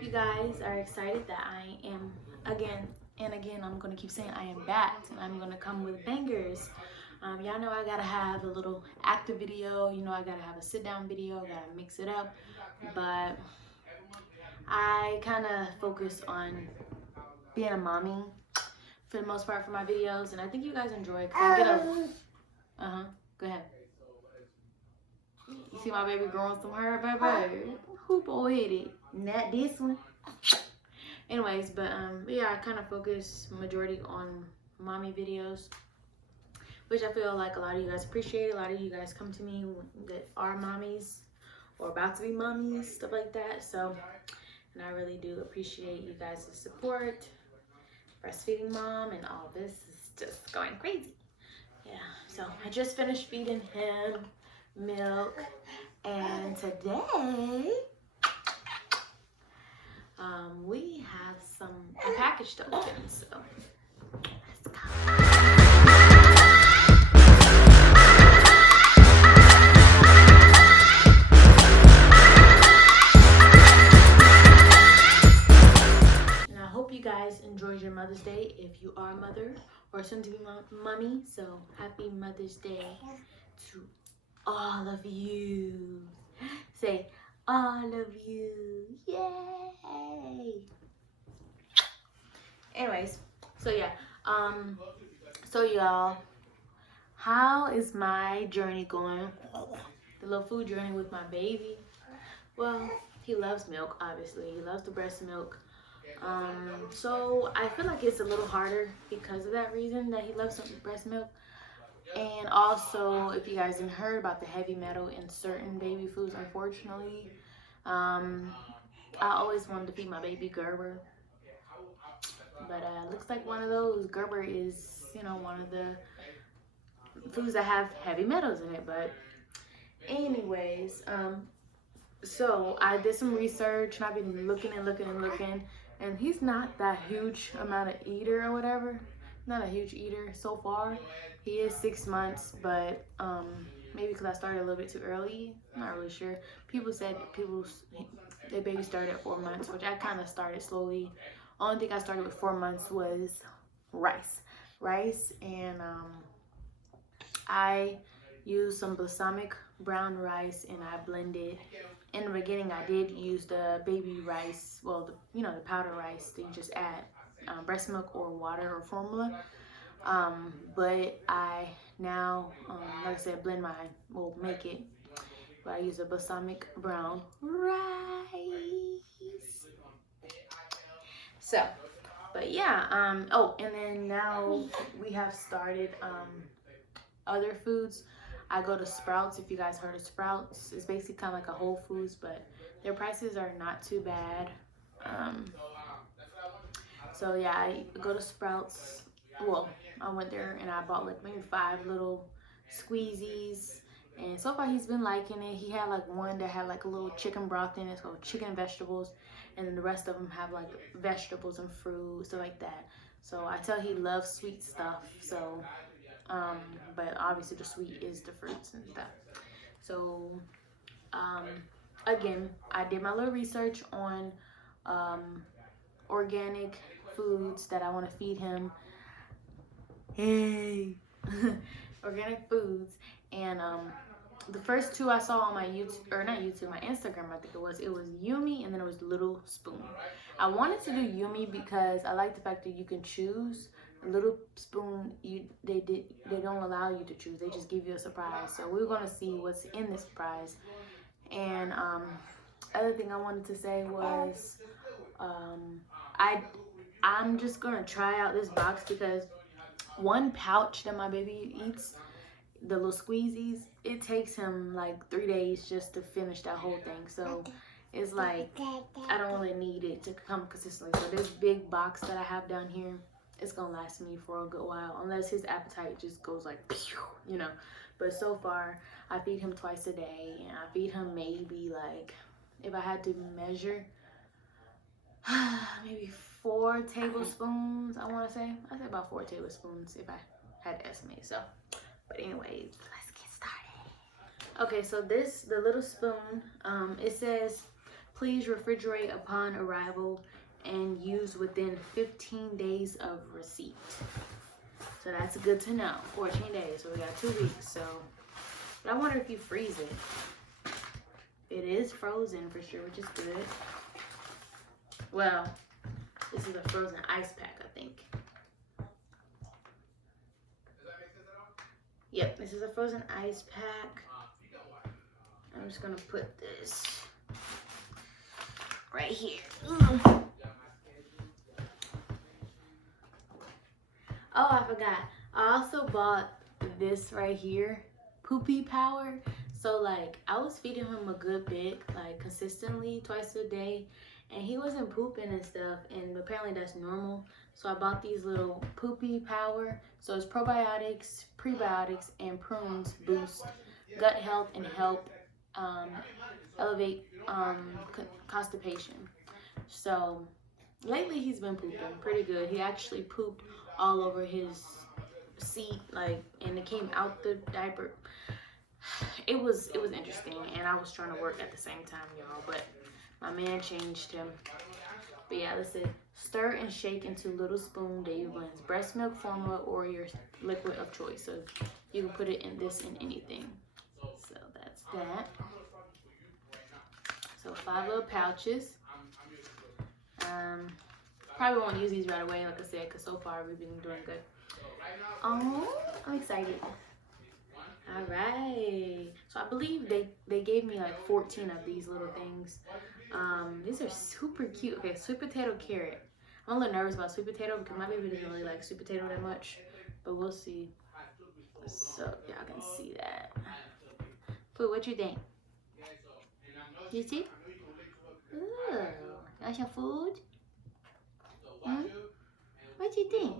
hope you guys are excited that I am again and again. I'm gonna keep saying I am back, and I'm gonna come with bangers. Y'all know I gotta have a little active video. You know I gotta have a sit down video. Gotta mix it up, but I kind of focus on being a mommy for the most part for my videos, and I think you guys enjoy it. Cause I get a Go ahead. You see my baby growing some hair, baby. Who boy headed? Not this one. Anyways, but yeah, I kind of focus majority on mommy videos, which I feel like a lot of you guys appreciate. A lot of you guys come to me that are mommies or about to be mommies, stuff like that. So, and I really do appreciate you guys' support. Breastfeeding mom and all this is just going crazy. Yeah, so I just finished feeding him milk, and today we have a package to open, so let's go. And I hope you guys enjoyed your Mother's Day if you are a mother or soon to be mommy. So happy Mother's Day to all of you. Say all of you. Yay. Anyways, so yeah, so y'all, how is my journey going? The little food journey with my baby. Well, he loves milk, obviously. He loves the breast milk. So I feel like it's a little harder because of that reason, that he loves some breast milk. And also, if you guys didn't heard about the heavy metal in certain baby foods, unfortunately, I always wanted to feed my baby Gerber, but looks like one of those. Gerber is, you know, one of the foods that have heavy metals in it. But anyways, so I did some research, and I've been looking, and he's not that huge amount of eater or whatever. Not a huge eater so far. He is 6 months, but maybe because I started a little bit too early. I'm not really sure. People said their baby started at 4 months, which I kind of started slowly. Only thing I started with 4 months was rice, and I used some balsamic brown rice, and I blended. In the beginning, I did use the baby rice, well, the powder rice that you just add breast milk or water or formula. But I now, like I said, make it. But I use a balsamic brown rice. So, but yeah, oh, and then now we have started other foods. I go to Sprouts. If you guys heard of Sprouts, it's basically kind of like a Whole Foods, but their prices are not too bad. So yeah, I go to Sprouts. Well, I went there and I bought like maybe 5 little squeezies, and so far he's been liking it. He had like one that had like a little chicken broth in it. It's called chicken and vegetables, and then the rest of them have like vegetables and fruit, stuff like that. So I tell he loves sweet stuff. So but obviously the sweet is the fruits and stuff. So again, I did my little research on organic foods that I want to feed him. Hey. Organic foods, and the first 2 I saw on my YouTube, or not YouTube, my Instagram, I think it was Yumi, and then it was Little Spoon. I wanted to do Yumi because I like the fact that you can choose. Little Spoon, they don't allow you to choose. They just give you a surprise. So we're gonna see what's in the surprise. And other thing I wanted to say was I'm just gonna try out this box, because one pouch that my baby eats, the little squeezies, it takes him like 3 days just to finish that whole thing. So it's like I don't really need it to come consistently. So this big box that I have down here, it's gonna last me for a good while, unless his appetite just goes like pew, you know. But so far I feed him twice a day, and I feed him maybe, like, if I had to measure, maybe 4 tablespoons. I'd say about 4 tablespoons if I had to estimate. So, but anyways, let's get started. Okay, so the Little Spoon, it says Please refrigerate upon arrival and use within 15 days of receipt. So that's good to know. 14 days. So we got 2 weeks. So, but I wonder if you freeze it. It is frozen for sure, which is good. Well, this is a frozen ice pack, I think. Yep, this is a frozen ice pack. I'm just gonna put this right here. Ooh. Oh, I forgot. I also bought this right here, Poopy Power. So like, I was feeding him a good bit, like consistently twice a day, and he wasn't pooping and stuff, and apparently that's normal. So I bought these little Poopy Power. So it's probiotics, prebiotics, and prunes boost gut health and help elevate constipation. So lately he's been pooping pretty good. He actually pooped all over his seat, like, and it came out the diaper. It was interesting, and I was trying to work at the same time, y'all, but my man changed him. But yeah, let's see. Stir and shake into little spoon daily blends. Breast milk formula or your liquid of choice. So you can put it in this in anything. So that's that. So 5 little pouches. Probably won't use these right away, like I said, because so far we've been doing good. Oh, I'm excited. All right. So I believe they gave me like 14 of these little things. These are super cute. Okay, sweet potato carrot. I'm a little nervous about sweet potato because my baby doesn't really like sweet potato that much, but we'll see. So y'all can see that. Pooh, what you think? You see? Ooh, that's your food? Hmm? What you think?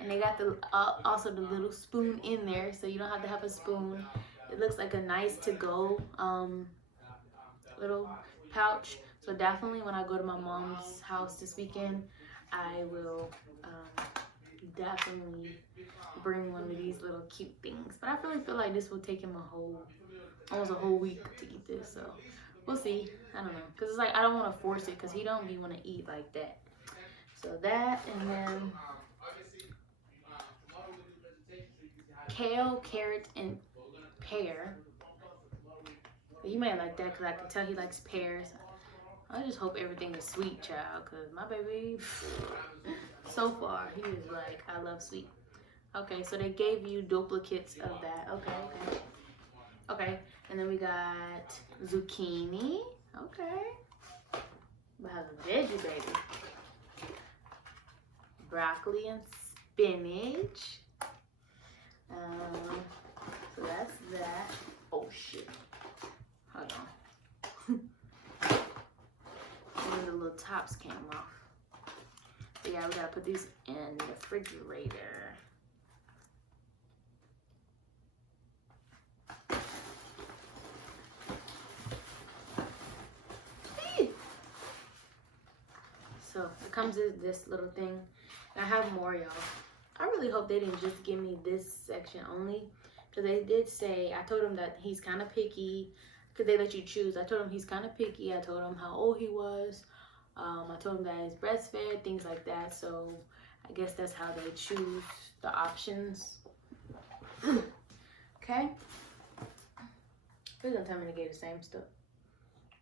And they got the also the little spoon in there, so you don't have to have a spoon. It looks like a nice to-go little pouch. So definitely when I go to my mom's house this weekend, I will definitely bring one of these little cute things. But I really feel like this will take him almost a whole week to eat this. So we'll see. I don't know, because it's like I don't want to force it because he don't be want to eat like that. So that, and then kale, carrot, and pear. But you may like that because I can tell he likes pears. I just hope everything is sweet, child, because my baby, so far, he is like, I love sweet. Okay, so they gave you duplicates of that. Okay. Okay, and then we got zucchini. Okay. We have a veggie, baby. Broccoli and spinach. So that's that. Oh, shit. Hold on. And the little tops came off. But yeah, we gotta put these in the refrigerator. So it comes with this little thing. And I have more, y'all. I really hope they didn't just give me this section only, because they did say, I told them that he's kind of picky, because they let you choose. I told him he's kind of picky. I told him how old he was. I told him that he's breastfed, things like that. So I guess that's how they choose the options. Okay. Please don't tell me to get the same stuff.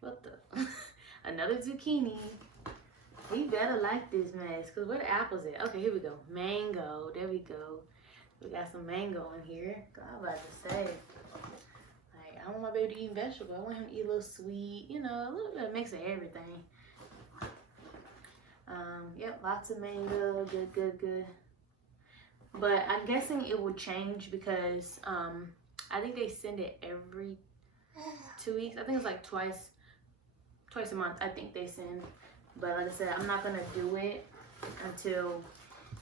What the? Another zucchini. We better like this mess, because where the apples at? Okay, here we go. Mango. There we go. We got some mango in here. God, I was about to say. Like, I want my baby to eat vegetables. I want him to eat a little sweet, you know, a little bit of mix of everything. Yep, lots of mango. Good. But I'm guessing it will change because I think they send it every 2 weeks. I think it's like twice a month, I think they send. But like I said, I'm not gonna do it until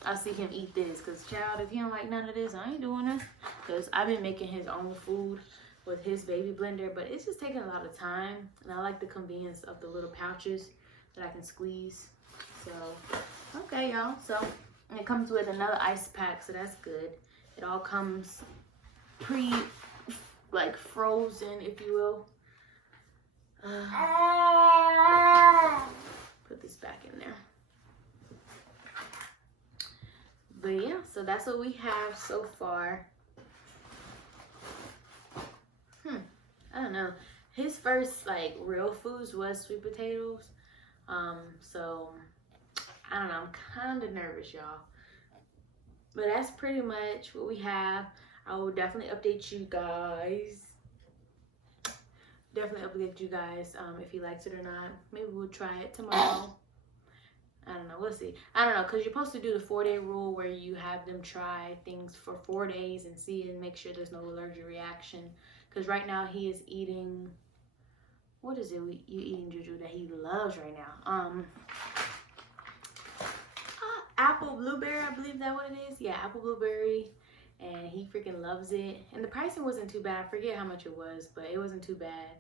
I see him eat this. Cause child, if he don't like none of this, I ain't doing this. Cause I've been making his own food with his baby blender, but it's just taking a lot of time. And I like the convenience of the little pouches that I can squeeze. So, okay, y'all. So it comes with another ice pack, so that's good. It all comes like frozen, if you will. Put this back in there. But yeah, so that's what we have so far. I don't know. His first like real foods was sweet potatoes. So I don't know. I'm kind of nervous, y'all. But that's pretty much what we have. I will definitely update you guys. Definitely update you guys if he likes it or not. Maybe we'll try it tomorrow. I don't know. We'll see. I don't know, because you're supposed to do the 4-day rule where you have them try things for 4 days and see and make sure there's no allergic reaction. Because right now he is eating, what is it you eating, Juju, that he loves right now? Apple blueberry, I believe that what it is. Yeah, apple blueberry. And he freaking loves it. And the pricing wasn't too bad. I forget how much it was, but it wasn't too bad.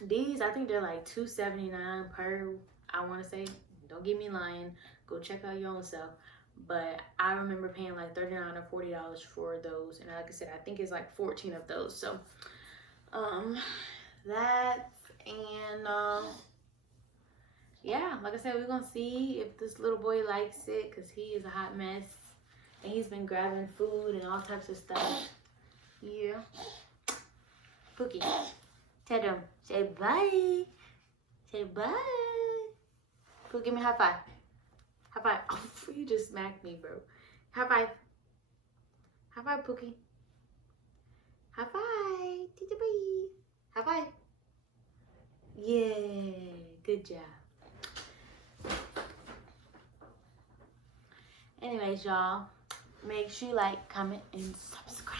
These, I think they're like $2.79 per, I want to say. Don't get me lying. Go check out your own self. But I remember paying like $39 or $40 for those. And like I said, I think it's like 14 of those. So, that and, yeah, like I said, we're going to see if this little boy likes it. Because he is a hot mess. And he's been grabbing food and all types of stuff. Yeah. Pookie, tell them. Say bye. Say bye. Pookie, give me a high five. High five. Oh, you just smacked me, bro. High five. High five, Pookie. High five. High five. Yeah. Good job. Anyways, y'all, make sure you like, comment, and subscribe.